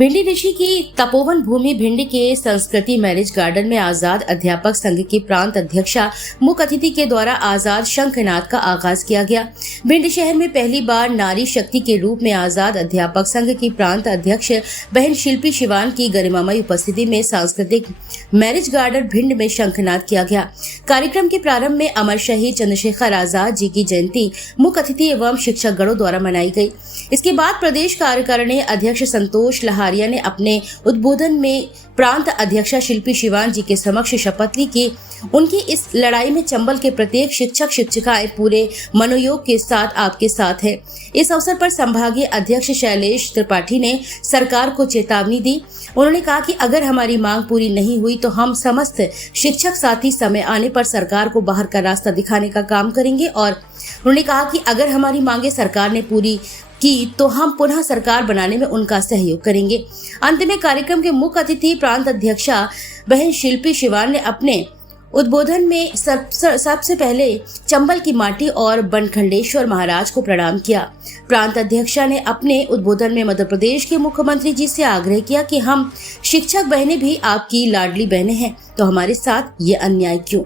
भिंडी ऋषि की तपोवन भूमि भिंडी के संस्कृति मैरिज गार्डन में आजाद अध्यापक संघ की प्रांत अध्यक्षा मुख्य अतिथि के द्वारा आजाद शंखनाद का आगाज किया गया। भिंडी शहर में पहली बार नारी शक्ति के रूप में आजाद अध्यापक संघ की प्रांत अध्यक्ष बहन शिल्पी शिवान की गरिमामयी उपस्थिति में सांस्कृतिक मैरिज गार्डन भिंड में शंखनाद किया गया। कार्यक्रम के प्रारंभ में अमर शहीद चंद्रशेखर आजाद जी की जयंती मुख्य अतिथि एवं शिक्षक गणों द्वारा मनाई गई। इसके बाद प्रदेश कार्यकारिणी अध्यक्ष संतोष लहारिया ने अपने उद्बोधन में प्रांत अध्यक्षा शिल्पी शिवान जी के समक्ष शपथ ली कि उनकी इस लड़ाई में चंबल के प्रत्येक शिक्षक शिक्षिकाएं पूरे मनोयोग के साथ आपके साथ है। इस अवसर पर संभागीय अध्यक्ष शैलेश त्रिपाठी ने सरकार को चेतावनी दी। उन्होंने कहा कि अगर हमारी मांग पूरी नहीं हुई तो हम समस्त शिक्षक साथी समय आने पर सरकार को बाहर का रास्ता दिखाने का काम करेंगे और उन्होंने कहा कि अगर हमारी मांगे सरकार ने पूरी की तो हम पुनः सरकार बनाने में उनका सहयोग करेंगे। अंत में कार्यक्रम के मुख्य अतिथि प्रांत अध्यक्षा बहन शिल्पी शिवान ने अपने उद्बोधन में सबसे पहले चंबल की माटी और बनखंडेश्वर महाराज को प्रणाम किया। प्रांत अध्यक्षा ने अपने उद्बोधन में मध्य प्रदेश के मुख्यमंत्री जी से आग्रह किया कि हम शिक्षक बहनें भी आपकी लाडली बहनें हैं, तो हमारे साथ ये अन्याय क्यों?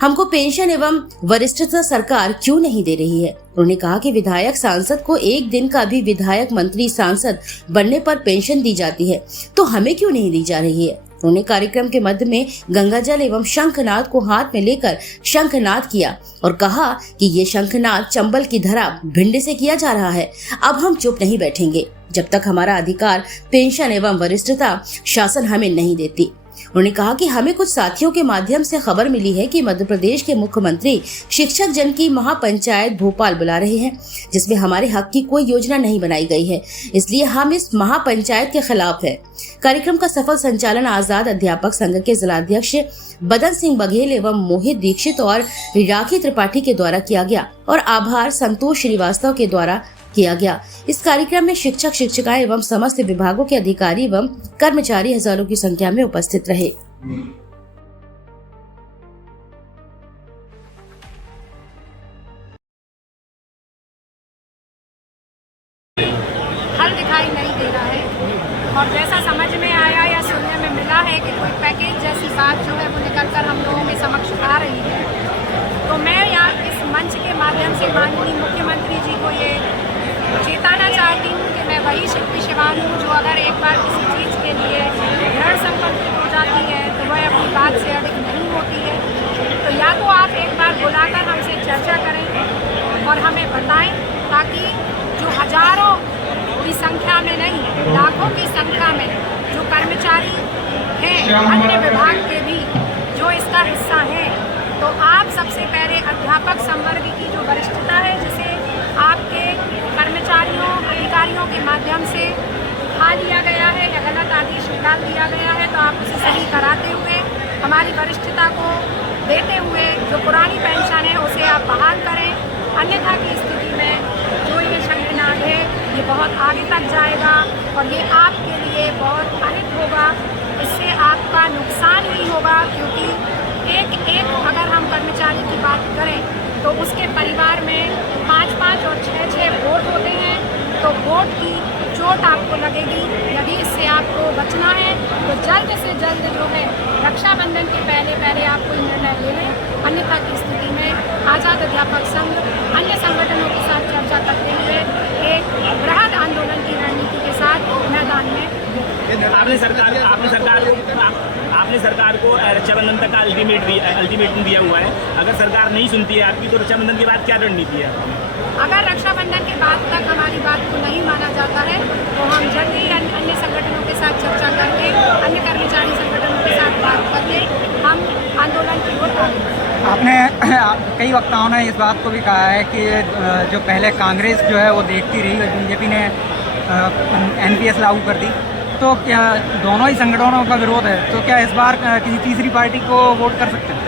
हमको पेंशन एवं वरिष्ठता सरकार क्यों नहीं दे रही है? उन्होंने कहा कि विधायक सांसद को एक दिन का भी विधायक मंत्री सांसद बनने पर पेंशन दी जाती है, तो हमें क्यों नहीं दी जा रही है? उन्होंने कार्यक्रम के मध्य में गंगाजल एवं शंखनाद को हाथ में लेकर शंखनाद किया और कहा कि ये शंखनाद चंबल की धरा भिंडी से किया जा रहा है। अब हम चुप नहीं बैठेंगे जब तक हमारा अधिकार पेंशन एवं वरिष्ठता शासन हमें नहीं देती। उन्होंने कहा कि हमें कुछ साथियों के माध्यम से खबर मिली है कि मध्य प्रदेश के मुख्यमंत्री शिक्षक जन की महापंचायत भोपाल बुला रहे हैं, जिसमें हमारे हक की कोई योजना नहीं बनाई गई है, इसलिए हम इस महापंचायत के खिलाफ है। कार्यक्रम का सफल संचालन आजाद अध्यापक संघ के जिलाध्यक्ष बदन सिंह बघेल एवं मोहित दीक्षित और राखी त्रिपाठी के द्वारा किया गया और आभार संतोष श्रीवास्तव के द्वारा किया गया। इस कार्यक्रम में शिक्षक शिक्षिकाएं एवं समस्त विभागों के अधिकारी एवं कर्मचारी हजारों की संख्या में उपस्थित रहे। हल दिखाई नहीं दे रहा है और जैसा समझ में आया या सुनने में मिला है कि कोई पैकेज जैसी बात जो है वो निकलकर हम लोगों के समक्ष आ रही है, तो मैं यहाँ इस मंच के माध्यम से माननीय मुख्यमंत्री जी को ये चेताना चाहती हूँ कि मैं वही शिल्पी शिवान हूँ जो अगर एक बार किसी चीज़ के लिए दृढ़ संकल्प हो जाती है तो वह अपनी बात से अड़िग नहीं होती है। तो या तो आप एक बार बुलाकर हमसे चर्चा करें और हमें बताएं, ताकि जो हजारों की संख्या में नहीं लाखों की संख्या में जो कर्मचारी हैं अन्य विभाग के भी जो इसका हिस्सा है, तो आप सबसे पहले अध्यापक संवर्ग की जो वरिष्ठता है जिसे आपके कर्मचारियों अधिकारियों के माध्यम से उठा लिया गया है या गलत आदेश निकाल दिया गया है, तो आप उसे सही कराते हुए हमारी वरिष्ठता को देते हुए जो पुरानी पेंशन है उसे आप बहाल करें। अन्यथा की स्थिति में जो ये शंखनाद है ये बहुत आगे तक जाएगा और ये आपके लिए बहुत अहित होगा। इससे आपका नुकसान ही होगा, क्योंकि एक अगर हम कर्मचारी की बात करें तो उसके परिवार में 5-5 और 6-6 वोट होते हैं, तो वोट की चोट आपको लगेगी। यदि इससे आपको बचना है तो जल्द से जल्द जो है रक्षाबंधन के पहले आपको निर्णय ले लें। अन्यथा की स्थिति में आजाद अध्यापक संघ अन्य संगठनों के साथ चर्चा करते हुए एक बृहद आंदोलन की रणनीति के साथ मैदान में आपने सरकार को रक्षाबंधन तक का अल्टीमेटम दिया हुआ है। अगर सरकार नहीं सुनती है आपकी तो रक्षाबंधन के बाद क्या रणनीति है? अगर रक्षाबंधन के बाद तक हमारी बात को नहीं माना जाता है तो हम जल्द ही अन्य संगठनों के साथ चर्चा करके अन्य कर्मचारी संगठनों के साथ बात करके हम आंदोलन की ओर आगे बढ़ेंगे। आपने कई वक्ताओं ने इस बात को भी कहा है कि जो पहले कांग्रेस जो है वो देखती रही, बीजेपी ने NPS लागू कर दी, तो क्या दोनों ही संगठनों का विरोध है, तो क्या इस बार किसी तीसरी पार्टी को वोट कर सकते हैं?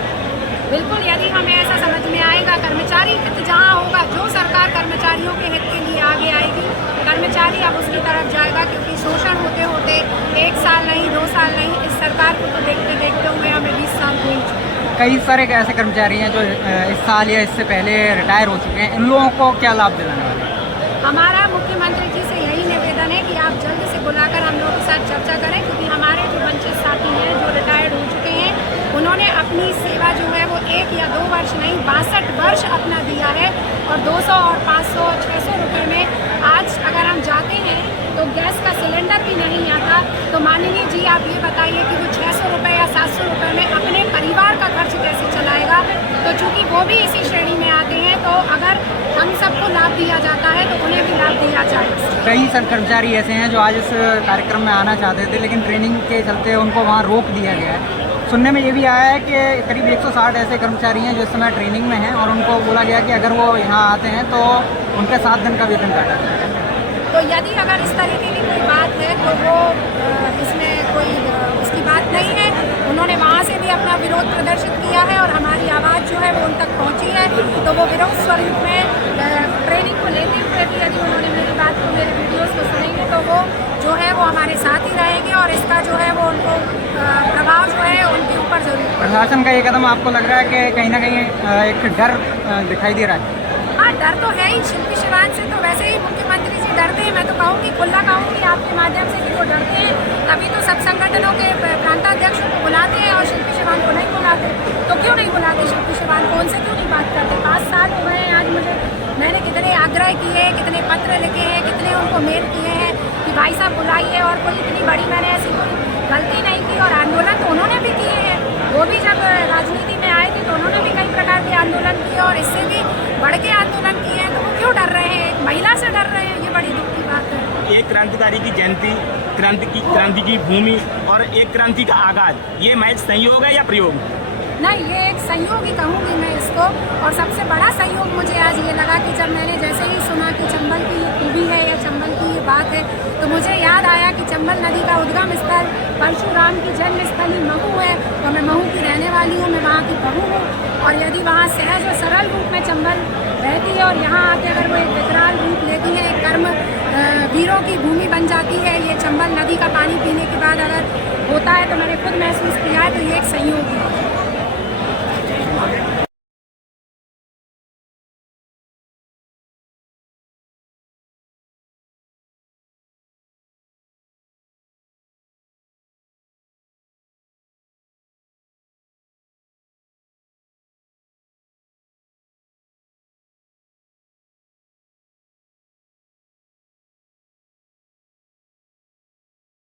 बिल्कुल, यदि हमें ऐसा समझ में आएगा, कर्मचारी हित जहाँ होगा, जो सरकार कर्मचारियों के हित के लिए आगे आएगी, कर्मचारी अब उसकी तरफ जाएगा, क्योंकि शोषण होते होते 1 साल नहीं 2 साल नहीं, इस सरकार को तो देखते देखते हुए हमें 20 साल हो चुके। कई सारे ऐसे कर्मचारी हैं जो इस साल या इससे पहले रिटायर हो चुके हैं, इन लोगों को क्या लाभ दिलाने वाले? हमारा मुख्यमंत्री जी से यही निवेदन है कि आप जल्द से बुलाकर हम लोगों के साथ अपनी सेवा जो है वो 1 या 2 वर्ष नहीं 62 वर्ष अपना दिया है। और 200 और 500 600 रुपये में आज अगर हम जाते हैं तो गैस का सिलेंडर भी नहीं आता। तो माननीय जी आप ये बताइए कि वो 600 रुपये या 700 रुपये में अपने परिवार का खर्च कैसे चलाएगा। तो चूँकि वो भी इसी श्रेणी में आते हैं तो अगर हम सबको लाभ दिया जाता है तो उन्हें भी लाभ दिया जाए। कई कर्मचारी ऐसे हैं जो आज इस कार्यक्रम में आना चाहते थे, लेकिन ट्रेनिंग के चलते उनको वहाँ रोक दिया गया है। सुनने में ये भी आया है कि करीब 160 ऐसे कर्मचारी हैं जो इस समय ट्रेनिंग में हैं और उनको बोला गया कि अगर वो यहाँ आते हैं तो उनका 7 दिन का वेतन काटा जाएगा। तो यदि अगर इस तरीके की कोई बात है तो वो इसमें कोई उसकी बात नहीं है। उन्होंने वहाँ से भी अपना विरोध प्रदर्शित किया है और हमारी आवाज़ जो है वो उन तक पहुँची है। तो वो विरोध स्वरूप में ट्रेनिंग को लेते हुए भी यदि उन्होंने मेरी बात को मेरे वीडियोज़ को सुनेंगे तो वो जो है वो हमारे साथ ही रहेंगे और इसका जो है वो उनको प्रभाव जो है उनके ऊपर जरूर। प्रशासन का ये कदम आपको लग रहा है कि कहीं ना कहीं एक डर दिखाई दे रहा है? हाँ, डर तो है ही। शिल्पी शिवान से तो वैसे ही मुख्यमंत्री जी डरते हैं। मैं तो कहूँगी, खुला कहूँगी आपके माध्यम से कि वो डरते हैं। तभी तो सब संगठनों के प्रांताध्यक्ष को बुलाते हैं और शिल्पी शिवान को नहीं बुलाते। तो क्यों नहीं बुलाते शिल्पी शिवान को? उनसे क्यों नहीं बात करते? 5 साल हुए हैं आज मैंने कितने आग्रह किए, कितने पत्र लिखे हैं, कितने उनको मेल किए हैं कि भाई साहब बुलाइए। और कोई इतनी बड़ी मैंने ऐसी कोई गलती नहीं की। और आंदोलन तो उन्होंने भी किए हैं। वो भी जब राजनीति में आए थे तो उन्होंने भी कई प्रकार के आंदोलन किए और इससे भी बढ़ के आंदोलन किए हैं। तो वो क्यों डर रहे हैं? एक महिला से डर रहे हैं, ये बड़ी दुख की बात है। एक क्रांतिकारी की जयंती, क्रांति की भूमि और एक क्रांति का आगाज, ये महज संयोग है या प्रयोग? नहीं, ये एक संयोग ही कहूँगी मैं इसको। और सबसे बड़ा संयोग मुझे आज ये लगा कि जब मैंने जैसे ही सुना कि चंबल की ये खूबी है या चंबल की ये बात है तो मुझे याद आया कि चंबल नदी का उद्गम स्थल परशुराम की जन्मस्थली महू है। तो मैं महू की रहने वाली हूँ, मैं वहाँ की बहू हूँ। और यदि वहाँ सहज और सरल रूप में चंबल रहती है और यहाँ आके अगर वो एक विकराल रूप लेती है, एक कर्म वीरों की भूमि बन जाती है, ये चंबल नदी का पानी पीने के बाद अगर होता है तो मैंने खुद महसूस किया है। तो ये एक संयोग है।